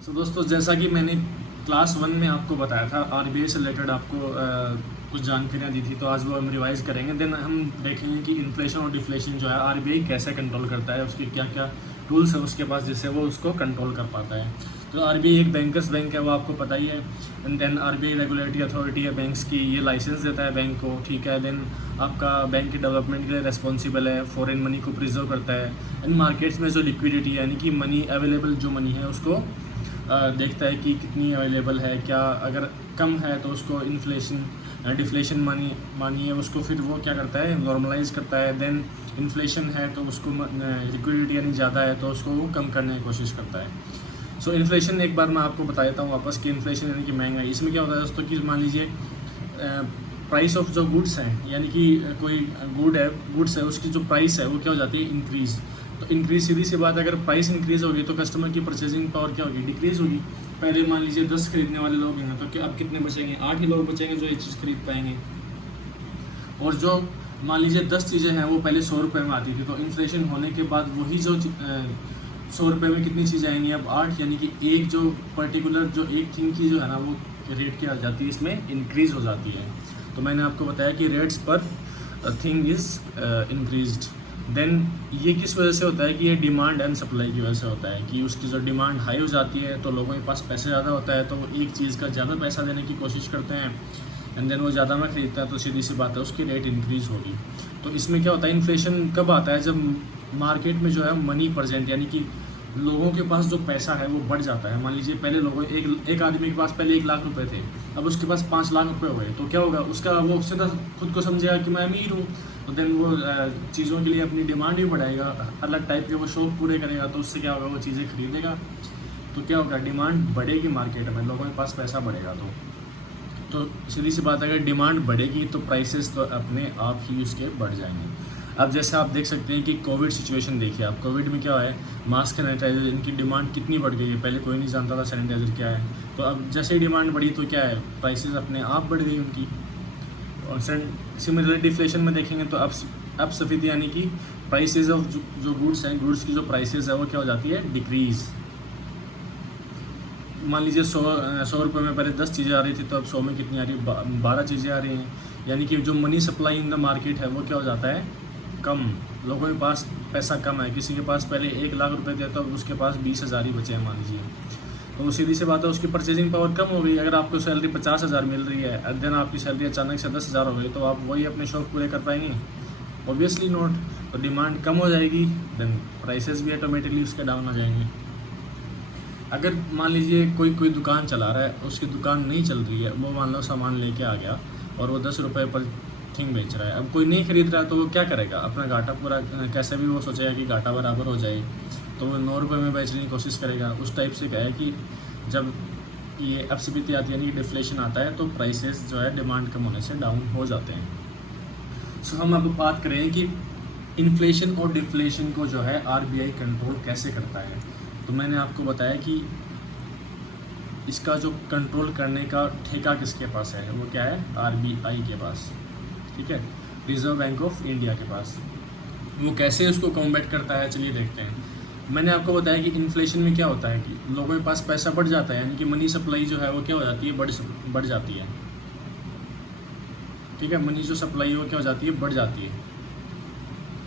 दोस्तों, जैसा कि मैंने क्लास 1 में आपको बताया था, आरबीआई से रिलेटेड आपको कुछ जानकारियाँ दी थी, तो आज वो हम रिवाइज़ करेंगे। देन हम देखेंगे कि इन्फ्लेशन और डिफ्लेशन जो है आरबीआई कैसे कंट्रोल करता है, उसके क्या क्या टूल्स है उसके पास जिससे वो उसको कंट्रोल कर पाता है। तो आरबीआई एक बैंकर्स बैंक है, वो आपको पता ही है। And then RBI regulatory authority है बैंक्स की, ये लाइसेंस देता है बैंक को, ठीक है। देन आपका बैंक के डेवलपमेंट के लिए रेस्पॉन्सिबल है, फॉरेन मनी को प्रिजर्व करता है। एंड मार्केट्स में जो लिक्विडिटी यानी कि मनी अवेलेबल जो मनी है उसको देखता है कि कितनी अवेलेबल है, क्या अगर कम है तो उसको इन्फ्लेशन डिफ्लेशन मानी है उसको, फिर वो क्या करता है, नॉर्मलाइज करता है। देन इन्फ्लेशन है तो उसको लिक्विडिटी यानी ज़्यादा है तो उसको वो कम करने की कोशिश करता है। सो इन्फ्लेशन एक बार मैं आपको बता देता हूँ वापस कि इन्फ्लेशन यानी कि महंगाई। इसमें क्या होता है दोस्तों कि मान लीजिए प्राइस ऑफ जो गुड्स हैं, यानी कि कोई गुड्स है उसकी जो प्राइस है वो क्या हो जाती है, इंक्रीज़। तो इंक्रीज़ सीधी सी बात है, अगर प्राइस इंक्रीज़ होगी तो कस्टमर की परचेजिंग पावर क्या होगी, डिक्रीज़ होगी। पहले मान लीजिए 10 खरीदने वाले लोग हैं तो क्या अब कितने बचेंगे, 8 ही लोग बचेंगे जो ये चीज़ खरीद पाएंगे। और जो मान लीजिए 10 चीज़ें हैं वो पहले 100 रुपये में आती थी, तो इन्फ्लेशन होने के बाद वही जो 100 रुपये में कितनी चीज़ें आएंगी, अब 8, यानी कि एक जो पर्टिकुलर जो एक थिंग की जो है ना वो रेट क्या हो जाती है, इसमें इंक्रीज़ हो जाती है। तो मैंने आपको बताया कि रेट्स पर थिंग इज़ इंक्रीज्ड। देन ये किस वजह से होता है कि ये डिमांड एंड सप्लाई की वजह से होता है कि उसकी जो डिमांड हाई हो जाती है तो लोगों के पास पैसे ज़्यादा होता है, तो वो एक चीज़ का ज़्यादा पैसा देने की कोशिश करते हैं। एंड देन वो ज़्यादा में ख़रीदता है तो सीधी सी बात है उसकी रेट इंक्रीज़ होगी। तो इसमें क्या होता है, इन्फ्लेशन कब आता है, जब मार्केट में जो है मनी प्रेजेंट यानी कि लोगों के पास जो पैसा है वो बढ़ जाता है। मान लीजिए पहले लोगों एक आदमी के पास पहले 1 लाख रुपए थे, अब उसके पास 5 लाख रुपए हो गए, तो क्या होगा उसका, वो उससे तो खुद को समझेगा कि मैं अमीर हूँ, तो देन वो चीज़ों के लिए अपनी डिमांड भी बढ़ाएगा, अलग टाइप के वो शौक पूरे करेगा, तो उससे क्या होगा, वो चीज़ें खरीदेगा। तो क्या होगा, डिमांड बढ़ेगी मार्केट में, लोगों के पास पैसा बढ़ेगा। तो सीधी सी बात है, अगर डिमांड बढ़ेगी तो प्राइसेस तो अपने आप ही उसके बढ़ जाएंगे। अब जैसे आप देख सकते हैं कि कोविड सिचुएशन देखिए आप, कोविड में क्या है, मास्क सैनिटाइजर इनकी डिमांड कितनी बढ़ गई है। पहले कोई नहीं जानता था सैनिटाइजर क्या है, तो अब जैसे ही डिमांड बढ़ी तो क्या है, प्राइसेस अपने आप बढ़ गई उनकी। और सिमिलरली डिफ्लेशन में देखेंगे तो अब सफेद यानी कि प्राइसेस ऑफ जो गुड्स हैं, गुड्स की जो प्राइसेस है वो क्या हो जाती है, डिक्रीज़। मान लीजिए 100 रुपये में पहले 10 चीज़ें आ रही थी, तो अब 100 में कितनी आ रही है, 12 चीज़ें आ रही हैं। यानी कि जो money supply in the market है वो क्या हो जाता है, कम। लोगों के पास पैसा कम है, किसी के पास पहले 1 लाख रुपए थे तो उसके पास 20,000 ही बचे हैं मान लीजिए, तो वो सीधी सी बात है उसकी परचेजिंग पावर कम हो गई। अगर आपको सैलरी 50,000 मिल रही है और देन आपकी सैलरी अचानक से 10,000 हो गई, तो आप वही अपने शौक पूरे कर पाएंगे, ऑब्वियसली नॉट। तो डिमांड कम हो जाएगी, देन प्राइसेस भी ऑटोमेटिकली उसके डाउन हो जाएंगे। अगर मान लीजिए कोई दुकान चला रहा है, उसकी दुकान नहीं चल रही है, वो मान लो सामान लेके आ गया और वो 10 रुपये पर थिंग बेच रहा है, अब कोई नहीं खरीद रहा है तो वो क्या करेगा, अपना घाटा पूरा कैसे भी वो सोचेगा कि घाटा बराबर हो जाए, तो वो 9 रुपये में बेचने की कोशिश करेगा। उस टाइप से क्या है कि जब ये अपस्फीति आती है यानी कि डिफ्लेशन आता है तो प्राइसेस जो है डिमांड कम होने से डाउन हो जाते हैं। सो हम अब बात करें कि इन्फ्लेशन और डिफ्लेशन को जो है आरबीआई कंट्रोल कैसे करता है। तो मैंने आपको बताया कि इसका जो कंट्रोल करने का ठेका किसके पास है, वो क्या है, आरबीआई के पास, ठीक है, रिजर्व बैंक ऑफ इंडिया के पास। वो कैसे उसको कॉम्बैट करता है, चलिए देखते हैं। मैंने आपको बताया कि इन्फ्लेशन में क्या होता है कि लोगों के पास पैसा बढ़ जाता है, यानी कि मनी सप्लाई जो है वो क्या हो जाती है, बढ़ जाती है, ठीक है। मनी जो सप्लाई है वो क्या हो जाती है, बढ़ जाती है।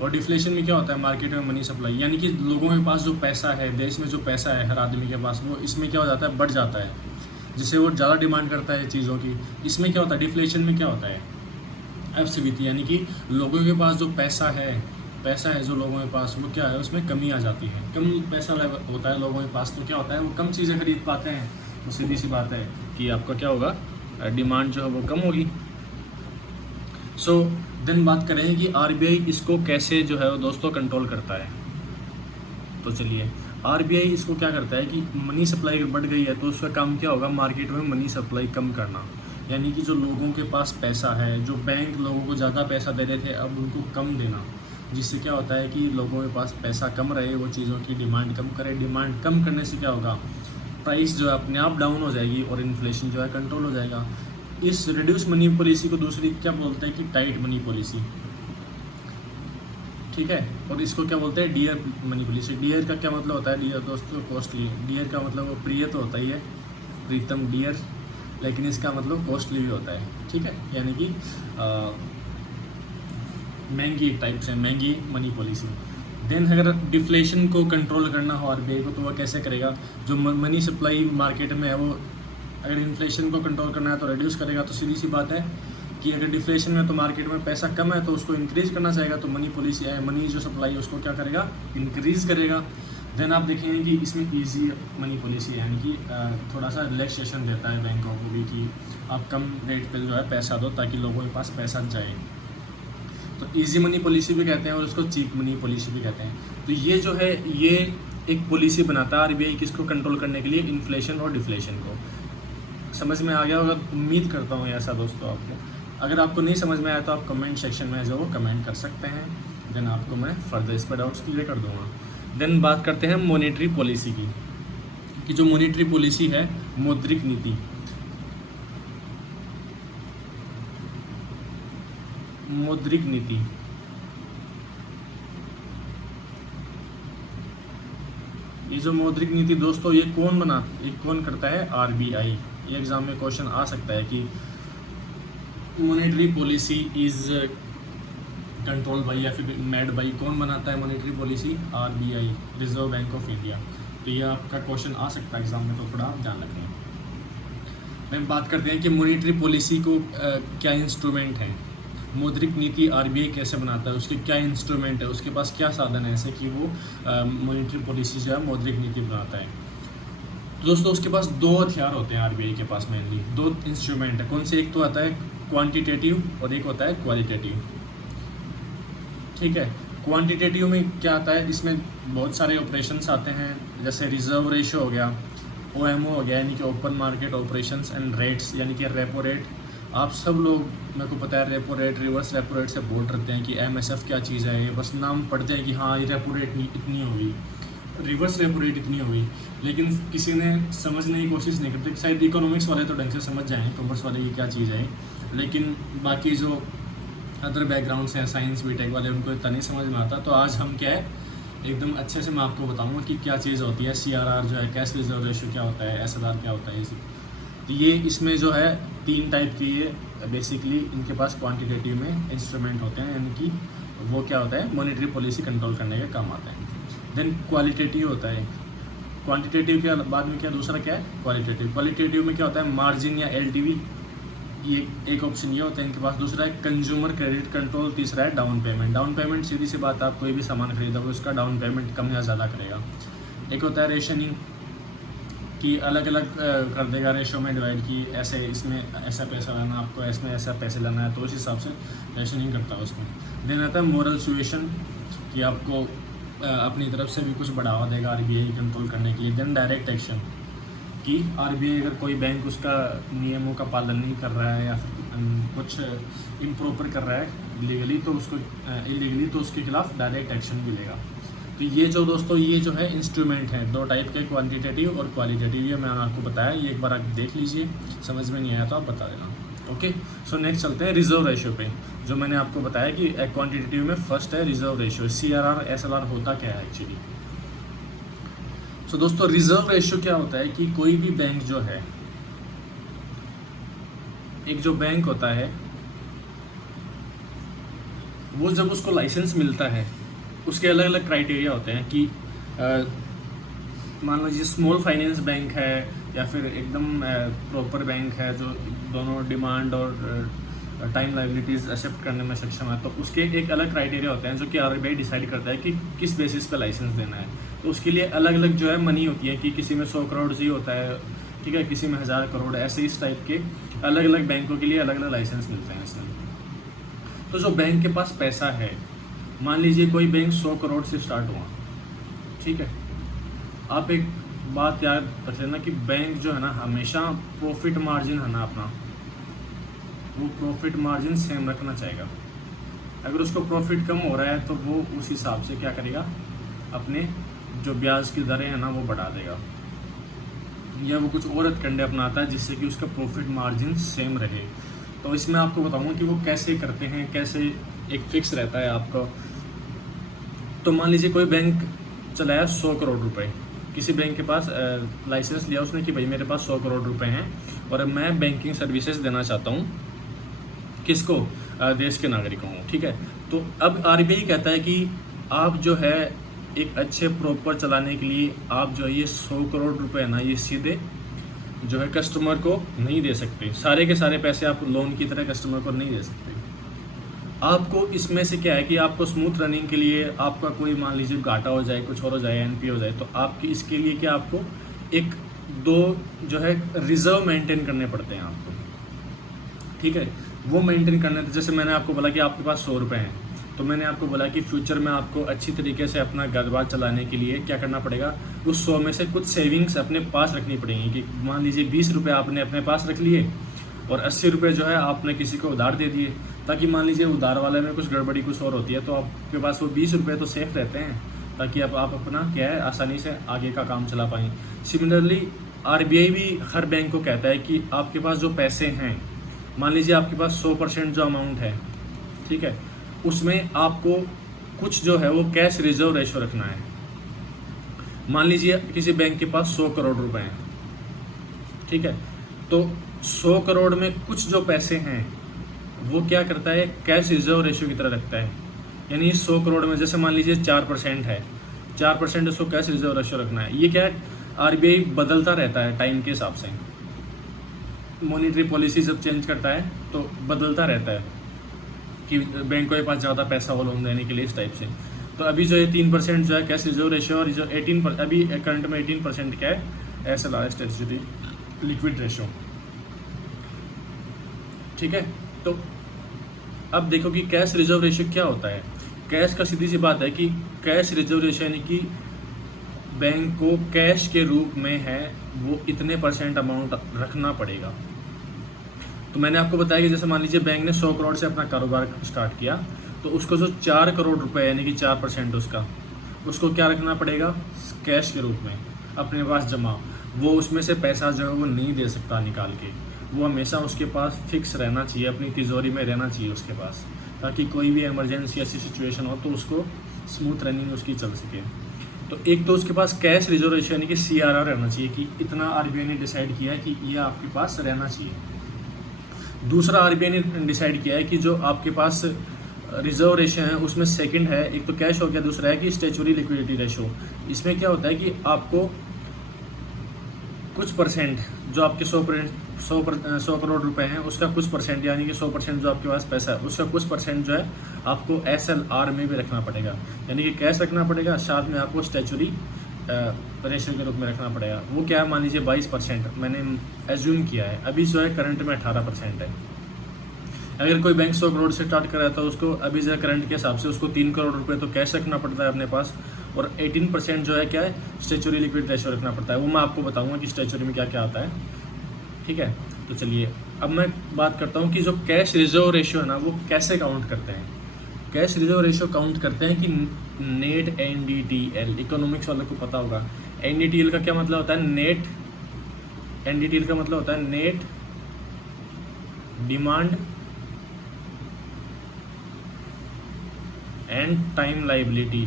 और डिफ्लेशन में क्या होता है, मार्केट में मनी सप्लाई यानी कि लोगों के पास जो पैसा है, देश में जो पैसा है हर आदमी के पास, वो इसमें क्या हो जाता है, बढ़ जाता है, जिससे वो ज़्यादा डिमांड करता है चीज़ों की। इसमें क्या होता है, डिफ्लेशन में क्या होता है, अपस्फीति यानी कि लोगों के पास जो पैसा है जो लोगों के पास, वो क्या है, उसमें कमी आ जाती है। कम पैसा होता है लोगों के पास, तो क्या होता है, वो कम चीज़ें खरीद पाते हैं, तो सीधी सी बात है कि आपका क्या होगा, डिमांड जो है वो कम होगी। सो देन बात करें कि आरबीआई इसको कैसे जो है वो दोस्तों कंट्रोल करता है। तो चलिए, आरबीआई इसको क्या करता है कि मनी सप्लाई बढ़ गई है तो उसका काम क्या होगा, मार्केट में मनी सप्लाई कम करना। यानी कि जो लोगों के पास पैसा है, जो बैंक लोगों को ज़्यादा पैसा दे रहे थे, अब उनको कम देना, जिससे क्या होता है कि लोगों के पास पैसा कम रहे, वो चीज़ों की डिमांड कम करे। डिमांड कम करने से क्या होगा, प्राइस जो है अपने आप डाउन हो जाएगी और इन्फ्लेशन जो है कंट्रोल हो जाएगा। इस रिड्यूस मनी पॉलिसी को दूसरी क्या बोलते हैं कि टाइट मनी पॉलिसी। ठीक है। और इसको क्या बोलते हैं, डियर मनी पॉलिसी। डियर का क्या मतलब होता है, डियर दोस्तों कॉस्टली। डियर का मतलब वो प्रिय तो होता ही है, प्रीतम डियर, लेकिन इसका मतलब कॉस्टली भी होता है, ठीक है, यानी कि महंगी टाइप से, महंगी मनी पॉलिसी। देन अगर डिफ्लेशन को कंट्रोल करना हो आरबीआई को, तो वह कैसे करेगा, जो मनी सप्लाई मार्केट में है वो अगर इन्फ्लेशन को कंट्रोल करना है तो रिड्यूस करेगा। तो सीधी सी बात है कि अगर डिफ्लेशन में तो मार्केट में पैसा कम है तो उसको इंक्रीज करना चाहेगा, तो मनी पॉलिसी है, मनी जो सप्लाई है उसको क्या करेगा, इंक्रीज करेगा। देन आप देखेंगे कि इसमें इजी मनी पॉलिसी है, यानी कि थोड़ा सा रिलैक्सेशन देता है बैंकों को भी कि आप कम रेट पे जो है पैसा दो ताकि लोगों के पास पैसा जाए। तो इजी मनी पॉलिसी भी कहते हैं और उसको चीप मनी पॉलिसी भी कहते हैं। तो ये जो है ये एक पॉलिसी बनाता है आरबीआई किसको कंट्रोल करने के लिए, इन्फ्लेशन और डिफ्लेशन को। समझ में आ गया होगा, उम्मीद करता हूँ ऐसा दोस्तों आपको। अगर आपको नहीं समझ में आया तो आप कमेंट सेक्शन में जो वो कमेंट कर सकते हैं, देन आपको मैं फर्दर इस पर डाउट्स क्लियर कर दूँगा। देन बात करते हैं मॉनेटरी पॉलिसी की, कि जो मॉनेटरी पॉलिसी है, मौद्रिक नीति। मौद्रिक नीति, ये जो मौद्रिक नीति दोस्तों ये कौन करता है, आरबीआई। ये एग्जाम में क्वेश्चन आ सकता है कि monetary policy is control by या फिर मेड बाई, कौन बनाता है monetary policy, RBI, reserve bank of India. तो ये आपका क्वेश्चन आ सकता है एग्जाम में, तो थोड़ा आप ध्यान रखें। हम बात करते हैं कि मॉनेटरी पॉलिसी को क्या इंस्ट्रूमेंट है, मौद्रिक नीति आरबीआई कैसे बनाता है, उसके क्या इंस्ट्रूमेंट है, उसके पास क्या साधन है ऐसे कि वो मॉनेटरी पॉलिसी जो है मौद्रिक नीति बनाता है। तो दोस्तों उसके पास दो हथियार होते हैं आरबीआई के पास, मेनली दो इंस्ट्रूमेंट है। कौन से, एक तो आता है क्वांटिटेटिव और एक होता है क्वालिटेटिव, ठीक है। क्वांटिटेटिव में क्या आता है, इसमें बहुत सारे ऑपरेशंस आते हैं, जैसे रिजर्व रेशो हो गया, ओएमओ हो गया यानी कि open market operations and rates, यानी कि रेपो रेट। आप सब लोग, मेरे को पता है repo rate, reverse repo rate से बोल रहे हैं कि एमएसएफ क्या चीज़ है, ये बस नाम पढ़ते हैं कि हाँ ये रेपो रेट इतनी होगी, रिवर्स रेपो रेट इतनी होगी, लेकिन किसी ने समझने की कोशिश नहीं करते। शायद इकोनॉमिक्स वाले तो ढंग से समझ जाएँ कॉमर्स वाले की क्या चीज़ है, लेकिन बाकी जो अदर बैकग्राउंड्स हैं, साइंस बीटेक वाले, उनको इतना नहीं समझ में आता। तो आज हम क्या है एकदम अच्छे से मैं आपको बताऊंगा कि क्या चीज़ होती है, सीआरआर जो है, कैश रिजर्व रेशियो क्या होता है, एसएलआर क्या होता है, ये सब। तो ये इसमें जो है तीन टाइप के ये बेसिकली इनके पास क्वांटिटेटिव में इंस्ट्रूमेंट होते हैं, यानी कि वो क्या होता है, मॉनेटरी पॉलिसी कंट्रोल करने के काम आता है। देन क्वालिटेटिव होता है, क्वांटिटेटिव के बाद में क्या दूसरा क्या है, क्वालिटेटिव। क्वालिटेटिव में क्या होता है, मार्जिन या एलटीवी, ये एक ऑप्शन ये होता है इनके पास। दूसरा है कंज्यूमर क्रेडिट कंट्रोल, तीसरा है डाउन पेमेंट। डाउन पेमेंट सीधी सी बात है, आप कोई भी सामान खरीदोगे उसका डाउन पेमेंट कम या ज़्यादा करेगा। एक होता है रेशनिंग, कि अलग अलग कर देगा, रेशो में डिवाइड, की ऐसे इसमें ऐसा पैसा लाना, आपको इसमें ऐसा पैसे लाना है, तो उस हिसाब से रेशनिंग करता है उसमें। देन आता है मोरल सुएशन, कि आपको अपनी तरफ से भी कुछ बढ़ावा देगा आरबीआई कंट्रोल करने के लिए। देन डायरेक्ट एक्शन, कि आरबीआई अगर कोई बैंक उसका नियमों का पालन नहीं कर रहा है या फिर कुछ इम्प्रॉपर कर रहा है लीगली, तो उसको इलीगली, तो उसके खिलाफ डायरेक्ट एक्शन मिलेगा। तो ये जो दोस्तों ये जो है इंस्ट्रूमेंट हैं दो टाइप के, क्वांटिटेटिव और क्वालिटेटिव, ये मैंने आपको बताया, ये एक बार आप देख लीजिए, समझ में नहीं आया तो आप बता देना। ओके, सो नेक्स्ट चलते हैं रिजर्व रेशियो पे, जो मैंने आपको बताया कि क्वांटिटेटिव में फर्स्ट है रिजर्व रेशियो। सीआरआर एसएलआर होता क्या है एक्चुअली। तो दोस्तों रिजर्व रेशियो क्या होता है कि कोई भी बैंक जो है, एक जो बैंक होता है वो जब उसको लाइसेंस मिलता है, उसके अलग अलग क्राइटेरिया होते हैं कि मान लीजिए स्मॉल फाइनेंस बैंक है या फिर एकदम प्रॉपर बैंक है जो दोनों डिमांड और टाइम लाइबिलिटीज़ एक्सेप्ट करने में सक्षम है, तो उसके एक अलग क्राइटेरिया होते हैं जो कि आरबीआई डिसाइड करता है कि किस बेसिस पे लाइसेंस देना है। तो उसके लिए अलग अलग जो है मनी होती है, कि किसी में 100 करोड़ ही होता है, ठीक है, किसी में 1000 करोड़, ऐसे इस टाइप के अलग अलग बैंकों के लिए अलग अलग लाइसेंस मिलते हैं इसमें। तो जो बैंक के पास पैसा है, मान लीजिए कोई बैंक 100 करोड़ से स्टार्ट हुआ, ठीक है, आप एक बात याद रख लेना कि बैंक जो है ना हमेशा प्रॉफिट मार्जिन है ना अपना, वो प्रॉफिट मार्जिन सेम रखना चाहेगा। अगर उसको प्रॉफिट कम हो रहा है तो वो उस हिसाब से क्या करेगा, अपने जो ब्याज की दरें हैं ना वो बढ़ा देगा, या वो कुछ और कंडे अपनाता है जिससे कि उसका प्रॉफिट मार्जिन सेम रहे। तो इसमें आपको बताऊंगा कि वो कैसे करते हैं, कैसे एक फिक्स रहता है आपका तो मान लीजिए कोई बैंक चलाया 100 करोड़ रुपए, किसी बैंक के पास लाइसेंस लिया उसने कि भाई मेरे पास 100 करोड़ रुपए हैं और मैं बैंकिंग सर्विसेज देना चाहता हूँ, किसको? देश के नागरिकों को, ठीक है। तो अब आरबीआई कहता है कि आप जो है एक अच्छे प्रॉपर चलाने के लिए आप जो है ये 100 करोड़ रुपए है ना, ये सीधे जो है कस्टमर को नहीं दे सकते, सारे के सारे पैसे आप लोन की तरह कस्टमर को नहीं दे सकते। आपको इसमें से क्या है कि आपको स्मूथ रनिंग के लिए आपका कोई मान लीजिए घाटा हो जाए, कुछ और हो जाए, एनपी हो जाए, तो आपकी इसके लिए क्या आपको एक दो जो है रिजर्व मेंटेन करने पड़ते हैं आपको, ठीक है। वो मेंटेन करने, जैसे मैंने आपको बोला कि आपके पास 100 रुपये हैं, तो मैंने आपको बोला कि फ्यूचर में आपको अच्छी तरीके से अपना घर-बार चलाने के लिए क्या करना पड़ेगा, उस 100 में से कुछ सेविंग्स अपने पास रखनी पड़ेंगी। कि मान लीजिए 20 रुपये आपने अपने पास रख लिए और 80 रुपये जो है आपने किसी को उधार दे दिए, ताकि मान लीजिए उधार वाले में कुछ गड़बड़ी कुछ और होती है तो आपके पास वो 20 रुपये तो सेफ रहते हैं, ताकि अब आप अपना क्या है आसानी से आगे का काम चला पाएँ। सिमिलरली आरबीआई भी हर बैंक को कहता है कि आपके पास जो पैसे हैं, मान लीजिए आपके पास 100% जो अमाउंट है, ठीक है, उसमें आपको कुछ जो है वो कैश रिजर्व रेशो रखना है। मान लीजिए किसी बैंक के पास 100 करोड़ रुपए हैं, ठीक है, तो 100 करोड़ में कुछ जो पैसे हैं वो क्या करता है, कैश रिजर्व रेशो की तरह रखता है। यानी 100 करोड़ में जैसे मान लीजिए 4% है, 4% उसको कैश रिजर्व रेशो रखना है। ये क्या है, आरबीआई बदलता रहता है टाइम के हिसाब से, मॉनिटरी पॉलिसी जब चेंज करता है तो बदलता रहता है कि बैंकों के पास ज़्यादा पैसा हो लोन देने के लिए, इस टाइप से। तो अभी जो है 3% जो है कैश रिजर्व रेशियो, और जो 18 अभी करंट में 18% क्या है, एसएलआर स्टैट्यूटरी लिक्विड रेशियो, ठीक है। तो अब देखो कि कैश रिजर्व रेशियो क्या होता है। कैश का सीधी सी बात है कि कैश रिजर्व रेशियो यानी कि बैंक को कैश के रूप में है वो इतने % अमाउंट रखना पड़ेगा। तो मैंने आपको बताया कि जैसे मान लीजिए बैंक ने 100 करोड़ से अपना कारोबार स्टार्ट किया, तो उसको जो 4 करोड़ रुपए यानी कि 4% उसको क्या रखना पड़ेगा, कैश के रूप में अपने पास जमा। वो उसमें से पैसा जो है वो नहीं दे सकता निकाल के, वो हमेशा उसके पास फिक्स रहना चाहिए, अपनी तिजोरी में रहना चाहिए उसके पास, ताकि कोई भी इमरजेंसी ऐसी सिचुएशन हो तो उसको स्मूथ रनिंग उसकी चल सके। तो एक तो उसके पास कैश रिजर्व रेशियो यानी कि CRR रहना चाहिए कि इतना आरबीआई ने डिसाइड किया है कि ये आपके पास रहना चाहिए। दूसरा आरबीआई ने डिसाइड किया है कि जो आपके पास रिजर्व रेशियो है उसमें सेकंड है, एक तो कैश हो गया, दूसरा है कि स्टैच्यूटरी लिक्विडिटी रेशियो। इसमें क्या होता है कि आपको कुछ % जो आपके 100 करोड़ रुपए हैं उसका कुछ % यानी कि 100% जो आपके पास पैसा है उसका कुछ % जो है आपको SLR में भी रखना पड़ेगा, यानी कि कैश रखना पड़ेगा, साथ में आपको स्टैच्यूटरी रेशियो के रूप में रखना पड़ेगा। वो क्या है, मान लीजिए 22% मैंने एज्यूम किया है, अभी जो है करंट में 18% है। अगर कोई बैंक 100 करोड़ से स्टार्ट कर रहा है तो उसको अभी जो करंट के हिसाब से उसको 3 करोड़ रुपए तो कैश रखना पड़ता है अपने पास, और 18% जो है क्या है, स्टैच्यूटरी लिक्विड रेशियो रखना पड़ता है। वो मैं आपको बताऊंगा कि स्टैच्यूटरी में क्या क्या आता है, ठीक है। तो चलिए अब मैं बात करता हूँ कि जो कैश रिजर्व रेशियो है ना वो कैसे काउंट करते हैं। कैश रिजर्व रेशियो काउंट करते हैं कि नेट NDTL, इकोनॉमिक्स वालों को पता होगा। NDTL का क्या मतलब होता है, नेट, NDTL का मतलब होता है net demand and time liability,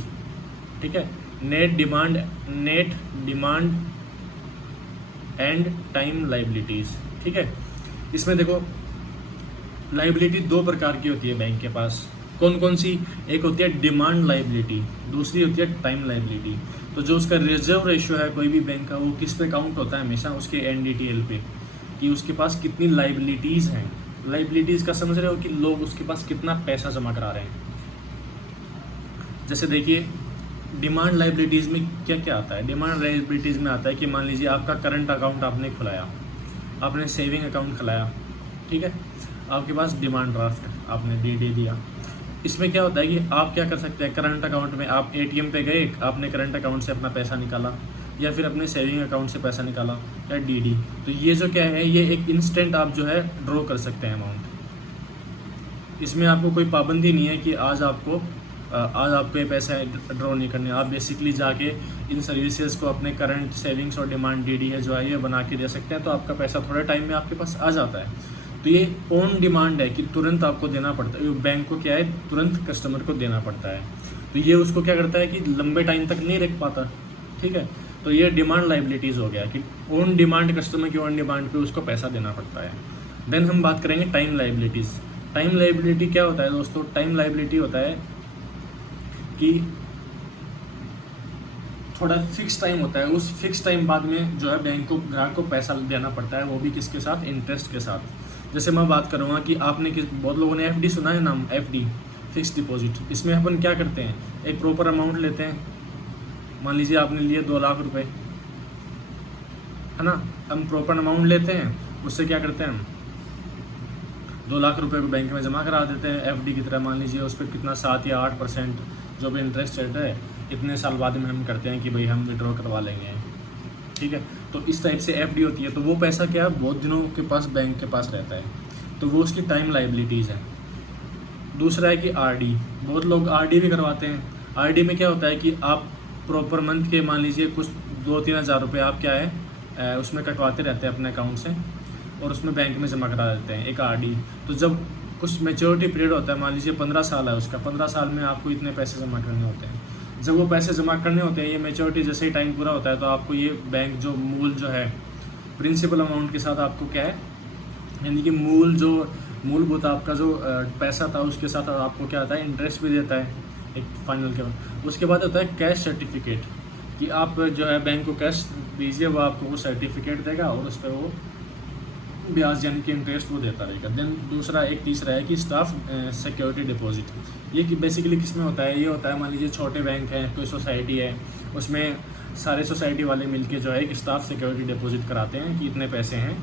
ठीक है। Net demand and time liabilities, ठीक है। इसमें देखो लाइबिलिटी 2 प्रकार की होती है बैंक के पास। कौन कौन सी, एक होती है डिमांड लाइबिलिटी, दूसरी होती है टाइम लाइबिलिटी। तो जो उसका रिजर्व रेशियो है कोई भी बैंक का वो किस पे काउंट होता है, हमेशा उसके NDTL पे, कि उसके पास कितनी लाइबिलिटीज़ हैं। लाइबिलिटीज़ का समझ रहे हो कि लोग उसके पास कितना पैसा जमा करा रहे हैं। जैसे देखिए डिमांड लाइबिलिटीज़ में क्या क्या आता है। डिमांड लाइबिलिटीज़ में आता है कि मान लीजिए आपका करंट अकाउंट आपने खुलाया, आपने सेविंग अकाउंट खुलाया, ठीक है, आपके पास डिमांड ड्राफ्ट आपने दे दिया। इसमें क्या होता है कि आप क्या कर सकते हैं, करंट अकाउंट में आप ATM पे गए, आपने करंट अकाउंट से अपना पैसा निकाला, या फिर अपने सेविंग अकाउंट से पैसा निकाला, या DD। तो ये जो क्या है, ये एक इंस्टेंट आप जो है ड्रॉ कर सकते हैं अमाउंट। इसमें आपको कोई पाबंदी नहीं है कि आज आपको ये पैसा ड्रॉ नहीं करने। आप बेसिकली जाके इन सर्विसेज को अपने करंट सेविंग्स और डिमांड DD है जो है ये बना के दे सकते हैं, तो आपका पैसा थोड़े टाइम में आपके पास आ जाता है। तो ये ऑन डिमांड है कि तुरंत आपको देना पड़ता है, बैंक को क्या है तुरंत कस्टमर को देना पड़ता है। तो ये उसको क्या करता है कि लंबे टाइम तक नहीं रख पाता, ठीक है। तो ये डिमांड लाइबिलिटीज़ हो गया कि ऑन डिमांड, कस्टमर की ऑन डिमांड पे उसको पैसा देना पड़ता है। देन हम बात करेंगे टाइम लाइबिलिटीज़। टाइम लाइबिलिटी क्या होता है दोस्तों? टाइम लाइबिलिटी होता है कि थोड़ा फिक्स टाइम होता है, उस फिक्स टाइम बाद में जो है बैंक को, ग्राहक को पैसा देना पड़ता है, वो भी किसके साथ? इंटरेस्ट के साथ। जैसे मैं बात करूँगा कि आपने बहुत लोगों ने एफडी सुना है नाम, एफडी, फिक्स डिपॉजिट। इसमें अपन क्या करते हैं, एक प्रॉपर अमाउंट लेते हैं। मान लीजिए आपने लिए 2 लाख रुपए, है ना। हम प्रॉपर अमाउंट लेते हैं, उससे क्या करते हैं, हम 2 लाख रुपए को बैंक में जमा करा देते हैं एफडी की तरह। मान लीजिए उस पर कितना 7 या 8% जो भी इंटरेस्ट रेट है, इतने साल बाद में हम करते हैं कि भाई हम विड्रॉ करवा लेंगे, ठीक है। तो इस टाइप से एफडी होती है। तो वो पैसा क्या है, बहुत दिनों के पास बैंक के पास रहता है, तो वो उसकी टाइम लाइबिलिटीज़ है। दूसरा है कि आरडी, बहुत लोग आरडी भी करवाते हैं। आरडी में क्या होता है कि आप प्रॉपर मंथ के, मान लीजिए कुछ 2-3 हज़ार रुपये आप क्या है उसमें कटवाते रहते हैं अपने अकाउंट से, और उसमें बैंक में जमा करा देते हैं, एक आरडी। तो जब कुछ मैच्योरिटी पीरियड होता है, मान लीजिए 15 साल है उसका, 15 साल में आपको इतने पैसे जमा करने होते हैं। जब वो पैसे जमा करने होते हैं, ये मैच्योरिटी जैसे ही टाइम पूरा होता है, तो आपको ये बैंक जो मूल जो है प्रिंसिपल अमाउंट के साथ आपको क्या है, यानी कि मूलभूत आपका जो पैसा था उसके साथ आपको क्या आता है, इंटरेस्ट भी देता है एक फाइनल के बाद। उसके बाद होता है कैश सर्टिफिकेट, कि आप जो है बैंक को कैश दीजिए, वो आपको वो सर्टिफिकेट देगा और उस पर वो ब्याज यानी कि इंटरेस्ट वो देता रहेगा। देन दूसरा एक तीसरा है कि स्टाफ सिक्योरिटी डिपॉजिट। ये कि बेसिकली किस में होता है, ये होता है मान लीजिए छोटे बैंक हैं, कोई सोसाइटी है, उसमें सारे सोसाइटी वाले मिलके जो है एक स्टाफ सिक्योरिटी डिपॉजिट कराते हैं कि इतने पैसे हैं,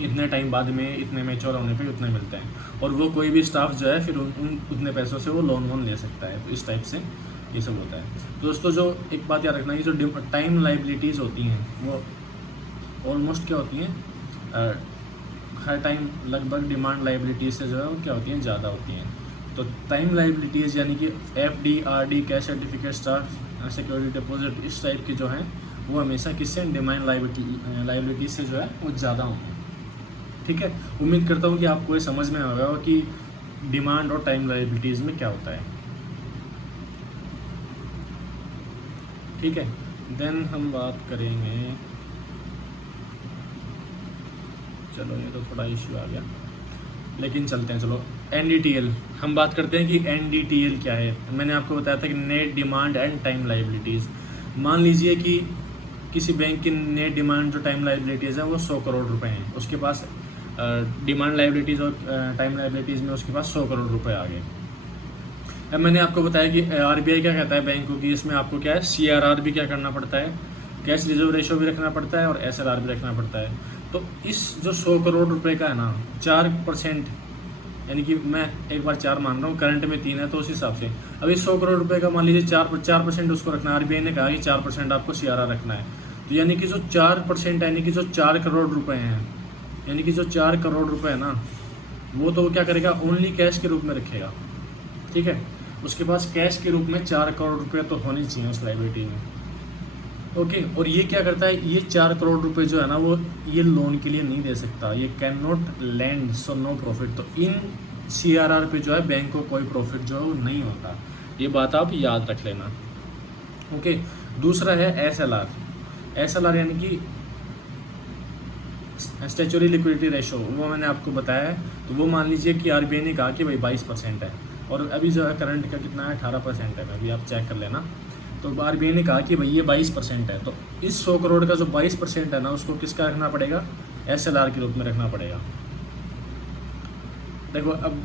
इतने टाइम बाद में इतने मैच्योर होने पे उतने मिलते हैं, और वो कोई भी स्टाफ जो है फिर उन उतने पैसों से वो लोन वोन ले सकता है। तो इस टाइप से ये सब होता है। दोस्तों जो एक बात याद रखना, ये जो टाइम लाइबिलिटीज़ होती हैं वो ऑलमोस्ट क्या होती हैं, हर टाइम लगभग डिमांड लाइबिलिटीज़ से जो है वो क्या होती हैं, ज़्यादा होती हैं। तो टाइम लाइबिलिटीज़ यानी कि FD, RD, cash certificate, staff security deposit, इस टाइप की जो हैं वो हमेशा किससे, डिमांड लाइबिलिटीज़ से जो है वो ज़्यादा होंगी, ठीक है। उम्मीद करता हूँ कि आपको ये समझ में आ गया हो कि डिमांड और टाइम लाइबिलिटीज़ में क्या होता है, ठीक है। देन हम बात करेंगे, चलो ये तो थोड़ा इश्यू आ गया, लेकिन चलते हैं। चलो NDTL हम बात करते हैं कि NDTL क्या है। मैंने आपको बताया था कि net demand and time liabilities. मान लीजिए कि किसी बैंक की नेट डिमांड जो टाइम लाइबिलिटीज़ है वो 100 करोड़ रुपए हैं, उसके पास डिमांड लाइबिलिटीज़ और टाइम लाइबिलिटीज़ में उसके पास 100 करोड़ रुपए आ गए। अब मैंने आपको बताया कि RBI क्या कहता है बैंकों की, इसमें आपको क्या है, CRR भी क्या करना पड़ता है, कैश रिजर्व रेशो भी रखना पड़ता है और SLR भी रखना पड़ता है। तो इस जो 100 करोड़ रुपए का है ना, 4%, यानी कि मैं एक बार 4 मान रहा हूँ, करंट में 3 है, तो उस हिसाब से अभी 100 करोड़ रुपए का मान लीजिए 4% उसको रखना है। RBI ने कहा कि 4% आपको CRR रखना है। तो यानी कि जो 4%, यानी कि जो 4 करोड़ रुपए हैं, यानी कि जो 4 करोड़ रुपए है ना, वो तो क्या करेगा, ओनली कैश के रूप में रखेगा, ठीक है। उसके पास कैश के रूप में 4 करोड़ रुपए तो होने चाहिए उस लाइबिलिटी में, ओके। और ये क्या करता है, ये 4 करोड़ रुपए जो है ना, वो ये लोन के लिए नहीं दे सकता, ये can not land, so no profit. तो इन CRR पे जो है बैंक को कोई प्रॉफिट जो है वो नहीं होता, ये बात आप याद रख लेना, ओके। दूसरा है SLR यानी कि स्टैच्यूटरी लिक्विडिटी रेशो, वो मैंने आपको बताया है। तो वो मान लीजिए कि RBI ने कहा कि भाई 22% है, और अभी जो है करंट का कितना है, 18% है, अभी आप चेक कर लेना। तो RBI ने कहा कि भाई ये 22% है, तो इस 100 करोड़ का जो 22% है ना, उसको किसका रखना पड़ेगा, SLR के रूप में रखना पड़ेगा। देखो अब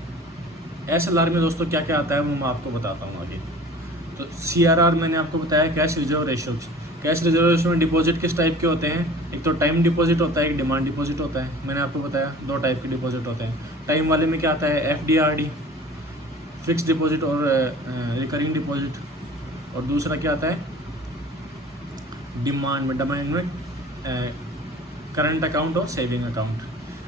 SLR में दोस्तों क्या क्या आता है वो मैं आपको बताता हूँ आगे। तो CRR मैंने आपको बताया, cash reserve ratio. Cash reserve ratio में डिपॉजिट किस टाइप के होते हैं, एक तो टाइम डिपॉजिट होता है, एक डिमांड डिपॉजिट होता है। मैंने आपको बताया 2 टाइप के डिपॉजिट होते हैं। टाइम वाले में क्या आता है, FD, RD, फिक्स डिपॉजिट और रिकरिंग डिपॉजिट। और दूसरा क्या आता है, डिमांड में करंट अकाउंट और सेविंग अकाउंट।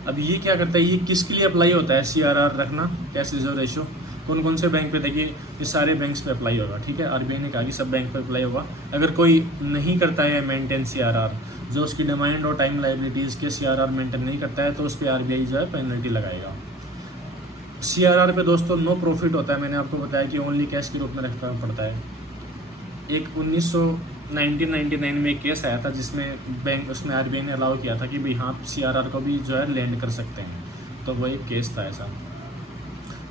अब ये क्या करता है, ये किसके लिए अप्लाई होता है, CRR रखना, कैश रिजर्व रेशो, कौन कौन से बैंक पे, देखिए ये सारे बैंक्स पे अप्लाई होगा, ठीक है। RBI ने कहा कि सब बैंक पे अप्लाई होगा। अगर कोई नहीं करता है मेंटेन CRR, जो उसकी डिमांड और टाइम लाइबिलिटीज़ के CRR मेंटेन नहीं करता है, तो उस पर RBI जो है पेनल्टी लगाएगा। CRR पे दोस्तों नो प्रॉफिट होता है, मैंने आपको बताया कि ओनली कैश के रूप में रखना पड़ता है। एक 1999 में एक केस आया था जिसमें बैंक उसमें RBI ने अलाउ किया था कि भाई हाँ CRR को भी जो है लैंड कर सकते हैं, तो वो एक केस था ऐसा।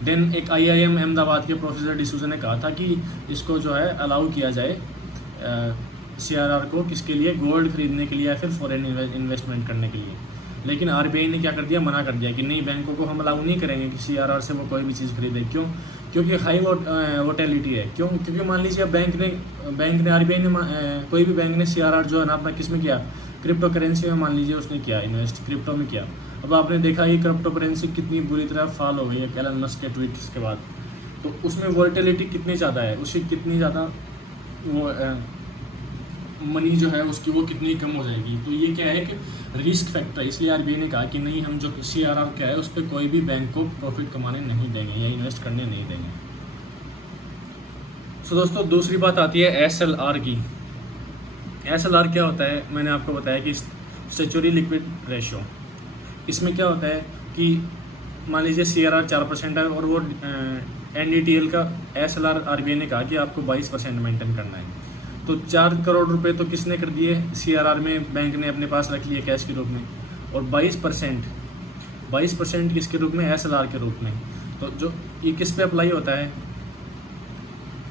देन एक IIM अहमदाबाद के प्रोफेसर डिसूजा ने कहा था कि इसको जो है अलाउ किया जाए CRR को, किसके लिए, गोल्ड खरीदने के लिए या फिर फॉरेन इन्वेस्टमेंट करने के लिए। लेकिन RBI ने क्या कर दिया, मना कर दिया कि नहीं, बैंकों को हम अलाउ नहीं करेंगे कि CRR से वो कोई भी चीज़ खरीदे। क्यों? क्योंकि हाई वोटेलिटी है। क्यों? क्योंकि मान लीजिए अब बैंक ने RBI ने कोई भी बैंक ने CRR जो है ना अपना किस में किया, क्रिप्टो करेंसी में मान लीजिए उसने किया, इन्वेस्ट क्रिप्टो में किया। अब आपने देखा ये क्रिप्टो करेंसी कितनी बुरी तरह फॉल हो गई है एलन मस्क के ट्वीट्स के बाद। तो उसमें वोलेटिलिटी कितनी ज़्यादा है, उसकी कितनी ज़्यादा वो मनी जो है उसकी वो कितनी कम हो जाएगी। तो ये क्या है कि रिस्क फैक्टर है। इसलिए RBI ने कहा कि नहीं, हम जो CRR क्या है उस पर कोई भी बैंक को प्रॉफिट कमाने नहीं देंगे या इन्वेस्ट करने नहीं देंगे। सो दोस्तों दूसरी बात आती है SLR की। SLR क्या होता है, मैंने आपको बताया कि स्टैच्यूटरी लिक्विड रेशियो। इसमें क्या होता है कि मान लीजिए CRR 4% है और वो NDTL का SLR RBI ने कहा कि आपको 22% मेंटेन करना है। तो 4 करोड़ रुपए तो किसने कर दिए, CRR में बैंक ने अपने पास रख लिए कैश के रूप में, और 22% किसके रूप में, SLR के रूप में। तो जो ये किस पे अप्लाई होता है,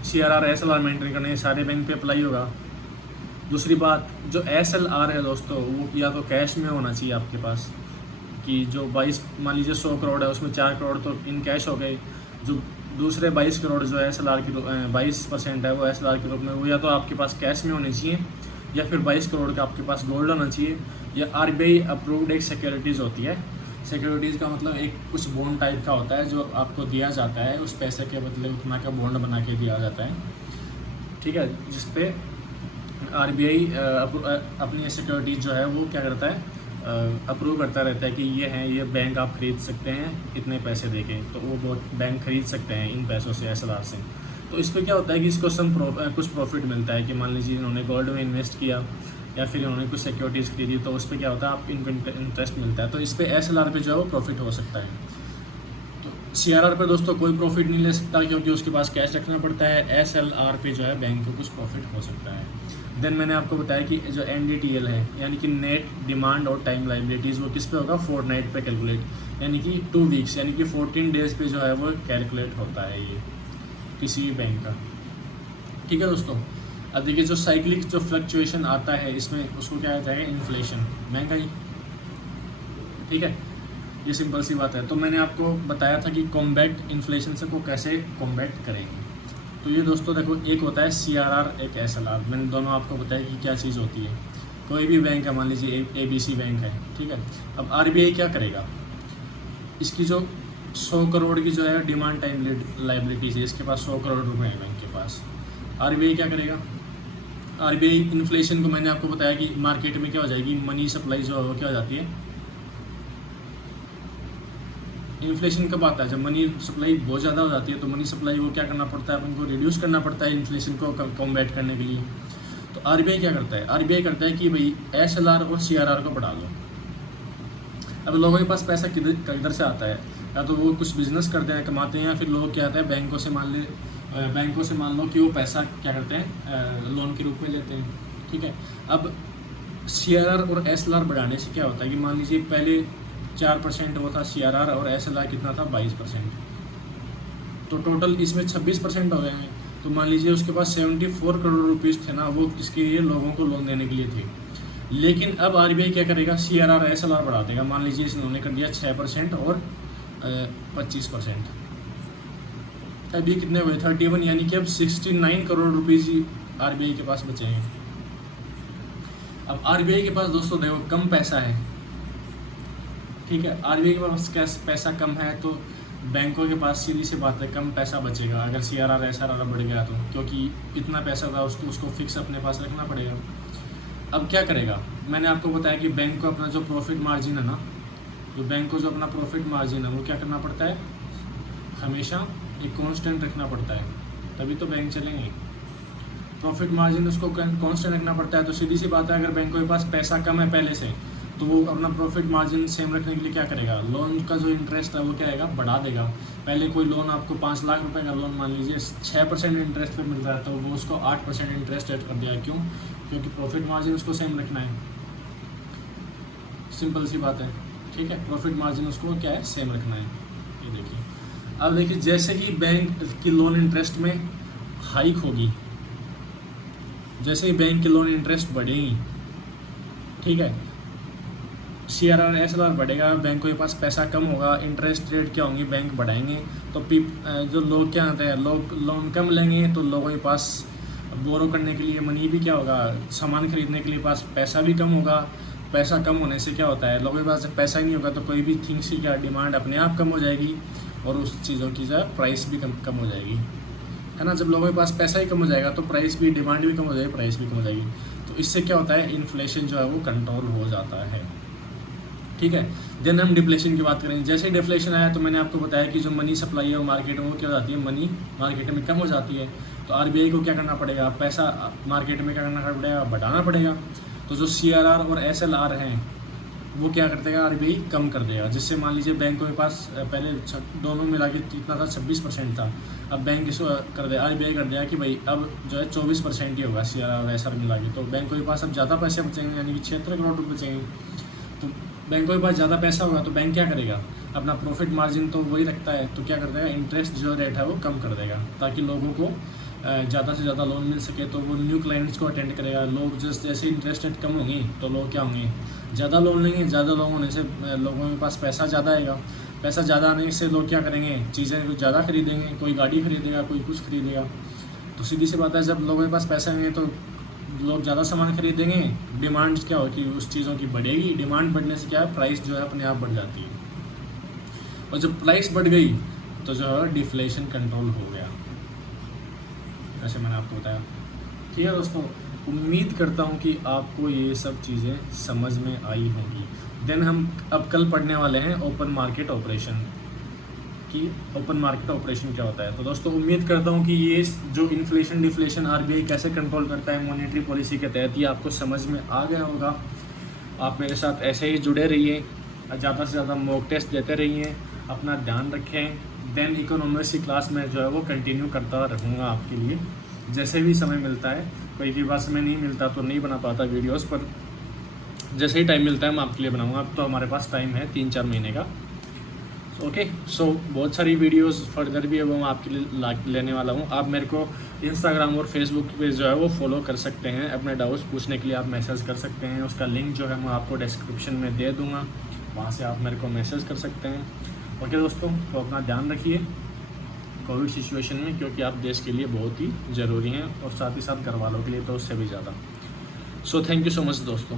CRR SLR मेंटेन करने, ये सारे बैंक पे अप्लाई होगा। दूसरी बात, जो SLR है दोस्तों वो या तो कैश में होना चाहिए आपके पास, कि जो 22 मान लीजिए 100 करोड़ है उसमें 4 करोड़ तो इन कैश हो गए, जो दूसरे 22 करोड़ जो है SLR की 22% है वो SLR के रूप में, वो या तो आपके पास कैश में होने चाहिए या फिर 22 करोड़ का आपके पास गोल्ड होना चाहिए, या RBI अप्रूव्ड एक सिक्योरिटीज़ होती है। सिक्योरिटीज़ का मतलब एक कुछ बॉन्ड टाइप का होता है जो आपको दिया जाता है, उस पैसे के बदले उतना का बॉन्ड बना के दिया जाता है, ठीक है, जिसपे RBI अपनी सिक्योरिटीज़ जो है वो क्या करता है, अप्रूव करता रहता है कि ये हैं, ये बैंक आप खरीद सकते हैं इतने पैसे देके, तो वो बहुत बैंक खरीद सकते हैं इन पैसों से SLR से। तो इस पर क्या होता है कि इसको कुछ प्रॉफिट मिलता है, कि मान लीजिए इन्होंने गोल्ड में इन्वेस्ट किया या फिर इन्होंने कुछ सिक्योरिटीज़ खरीदी, तो उस पर क्या होता है, आप इनको इंटरेस्ट मिलता है। तो इस पर SLR पे जो है वो प्रॉफिट हो सकता है। तो CRR पे दोस्तों कोई प्रॉफिट नहीं ले सकता क्योंकि उसके पास कैश रखना पड़ता है। SLR पे जो है बैंक को कुछ प्रॉफिट हो सकता है। देन मैंने आपको बताया कि जो NDTL है यानी कि नेट डिमांड और टाइम लाइबिलिटीज़, वो किस पे होगा, फोर्टनाइट पे कैलकुलेट, यानी कि 2 वीक्स यानी कि 14 डेज़ पे जो है वो कैलकुलेट होता है ये किसी भी बैंक का, ठीक है दोस्तों। अब देखिए जो साइक्लिक जो फ्लक्चुएशन आता है इसमें उसको क्या कहता है, इन्फ्लेशन, महंगाई, ठीक है, ये सिंपल सी बात है। तो मैंने आपको बताया था कि कॉम्बैट इन्फ्लेशन से को कैसे कॉम्बैट करेंगे। तो ये दोस्तों देखो, एक होता है CRR, एक SLR। मैंने दोनों आपको बताया कि क्या चीज़ होती है। कोई भी बैंक है, मान लीजिए ABC बैंक है, ठीक है। अब RBI क्या करेगा, इसकी जो 100 करोड़ की जो है डिमांड टाइम लाइबिलिटीज़ है, इसके पास 100 करोड़ रुपए हैं बैंक के पास। RBI क्या करेगा, RBI इन्फ्लेशन को मैंने आपको बताया कि मार्केट में क्या हो जाएगी, मनी सप्लाई जो है वो क्या हो जाती है, इन्फ्लेशन कब आता है, जब मनी सप्लाई बहुत ज़्यादा हो जाती है। तो मनी सप्लाई को क्या करना पड़ता है, अपन को रिड्यूस करना पड़ता है इन्फ्लेशन को कॉम्बैट करने के लिए। तो RBI क्या करता है, RBI करता है कि भाई SLR और CRR को बढ़ा दो। अब लोगों के पास पैसा किधर से आता है, या तो वो कुछ बिजनेस करते हैं, कमाते हैं, या फिर लोग क्या आता है बैंकों से मान लो कि वो पैसा क्या करते हैं, लोन के रूप में लेते हैं, ठीक है। अब CRR और SLR बढ़ाने से क्या होता है कि मान लीजिए पहले 4% वो था CRR और SLR कितना था, 22%, तो टोटल इसमें 26% हो गए हैं। तो मान लीजिए उसके पास 74 करोड़ रुपीज़ थे ना, वो किसके लिए, लोगों को लोन देने के लिए थे। लेकिन अब RBI क्या करेगा, CRR SLR बढ़ा देगा। मान लीजिए इन्होंने कर दिया 6% और 25%, अब ये कितने हुए, 31, यानी कि अब 69 करोड़ रुपीज़ ही RBI के पास बचे हैं। अब RBI के पास दोस्तों देखो कम पैसा है, ठीक है, RBI के पास कैश पैसा कम है, तो बैंकों के पास सीधी सी बात है कम पैसा बचेगा अगर CRR SLR बढ़ गया तो, क्योंकि इतना पैसा था उसको फिक्स अपने पास रखना पड़ेगा। अब क्या करेगा, मैंने आपको बताया कि बैंक को अपना जो प्रॉफिट मार्जिन है ना, तो बैंक को जो अपना प्रॉफिट मार्जिन है वो क्या करना पड़ता है, हमेशा एक कांस्टेंट रखना पड़ता है, तभी तो बैंक चलेंगे। प्रॉफिट मार्जिन उसको कांस्टेंट रखना पड़ता है। तो सीधी सी बात है, अगर बैंकों के पास पैसा कम है पहले से, तो वो अपना प्रॉफिट मार्जिन सेम रखने के लिए क्या करेगा, लोन का जो इंटरेस्ट है वो क्या आएगा, बढ़ा देगा। पहले कोई लोन आपको 5 लाख रुपए का लोन मान लीजिए 6% इंटरेस्ट पे मिल रहा है, तो वो उसको 8% इंटरेस्ट ऐड कर दिया। क्यों? क्योंकि प्रॉफिट मार्जिन उसको सेम रखना है। सिंपल सी बात है, ठीक है। प्रॉफिट मार्जिन उसको क्या है, सेम रखना है। ये देखिए, अब देखिए जैसे ही बैंक की लोन इंटरेस्ट में हाइक होगी, जैसे ही बैंक की लोन इंटरेस्ट बढ़ेगी, ठीक है, CRR SLR बढ़ेगा, बैंकों के पास पैसा कम होगा, इंटरेस्ट रेट क्या होंगी, बैंक बढ़ाएंगे, तो जो लोग क्या आते हैं, लोग लोन कम लेंगे, तो लोगों के पास बोरो करने के लिए मनी भी क्या होगा, सामान खरीदने के लिए पास पैसा भी कम होगा। पैसा कम होने से क्या होता है, लोगों के पास जब पैसा ही नहीं होगा तो कोई भी थिंग्स की क्या डिमांड अपने आप कम हो जाएगी, और उस चीज़ों की जो प्राइस भी कम हो जाएगी, है ना। जब लोगों के पास पैसा ही कम हो जाएगा तो प्राइस भी, डिमांड भी कम हो जाएगी, प्राइस भी कम हो जाएगी। तो इससे क्या होता है, इन्फ्लेशन जो है वो कंट्रोल हो जाता है, ठीक है। देन हम डिफ्लेशन की बात करें। जैसे ही डिफ्लेशन आया तो मैंने आपको बताया कि जो मनी सप्लाई है वो मार्केट में वो क्या हो जाती है, मनी मार्केट में कम हो जाती है। तो RBI को क्या करना पड़ेगा, पैसा मार्केट में क्या करना पड़ेगा, बढ़ाना पड़ेगा। तो जो CRR और SLR हैं वो क्या कर देगा, RBI कम कर देगा, जिससे मान लीजिए बैंकों के पास पहले दोनों मिला के कितना था, 26% था। अब बैंक इसको कर दे, RBI कर दिया कि भाई अब जो है 24% ही होगा CRR और SLR मिला के। तो बैंकों के पास अब ज़्यादा पैसे बचेंगे, यानी कि 76 करोड़ रुपये बचेंगे। तो बैंकों के पास ज़्यादा पैसा होगा तो बैंक क्या करेगा, अपना प्रॉफिट मार्जिन तो वही रखता है, तो क्या कर देगा, इंटरेस्ट जो रेट है वो कम कर देगा, ताकि लोगों को ज़्यादा से ज़्यादा लोन मिल सके। तो वो न्यू क्लाइंट्स को अटेंड करेगा। लोग जैसे इंटरेस्ट रेट कम होंगी तो लोग क्या होंगे, ज़्यादा लोन लेंगे। ज़्यादा लोन होने से लोगों के पास पैसा ज़्यादा आएगा। पैसा ज़्यादा आने से लोग क्या करेंगे, चीज़ें कुछ ज़्यादा खरीदेंगे, कोई गाड़ी खरीदेगा, कोई कुछ खरीदेगा। तो सीधी सी बात है, जब लोगों के पास पैसा आएंगे तो लोग ज़्यादा सामान खरीदेंगे, डिमांड क्या होगी, उस चीज़ों की बढ़ेगी। डिमांड बढ़ने से क्या है, प्राइस जो है अपने आप बढ़ जाती है, और जब प्राइस बढ़ गई तो जो है डिफ्लेशन कंट्रोल हो गया, जैसे मैंने आपको बताया। ठीक है दोस्तों, उम्मीद करता हूँ कि आपको ये सब चीज़ें समझ में आई होंगी। देन हम अब कल पढ़ने वाले हैं ओपन मार्केट ऑपरेशन कि ओपन मार्केट ऑपरेशन क्या होता है। तो दोस्तों उम्मीद करता हूँ कि ये जो इन्फ्लेशन डिफ्लेशन RBI कैसे कंट्रोल करता है मॉनेटरी पॉलिसी के तहत, ये आपको समझ में आ गया होगा। आप मेरे साथ ऐसे ही जुड़े रहिए, ज़्यादा से ज़्यादा मॉक टेस्ट देते रहिए, अपना ध्यान रखें। देन इकोनॉमिक्स की क्लास में जो है वो कंटिन्यू करता रहूँगा आपके लिए, जैसे भी समय मिलता है। कोई भी बात समय नहीं मिलता तो नहीं बना पाता वीडियोस, पर जैसे ही टाइम मिलता है मैं आपके लिए बनाऊँगा। अब तो हमारे पास टाइम है 3-4 महीने का। ओके, सो बहुत सारी वीडियोस फर्दर भी है वो मैं आपके लिए लेने वाला हूँ। आप मेरे को इंस्टाग्राम और फेसबुक पे जो है वो फॉलो कर सकते हैं। अपने डाउट्स पूछने के लिए आप मैसेज कर सकते हैं, उसका लिंक जो है मैं आपको डिस्क्रिप्शन में दे दूँगा, वहाँ से आप मेरे को मैसेज कर सकते हैं। ओके दोस्तों, तो अपना ध्यान रखिए कोविड सिचुएशन में, क्योंकि आप देश के लिए बहुत ही ज़रूरी हैं, और साथ ही साथ घर वालों के लिए तो उससे भी ज़्यादा। So thank you so much दोस्तों।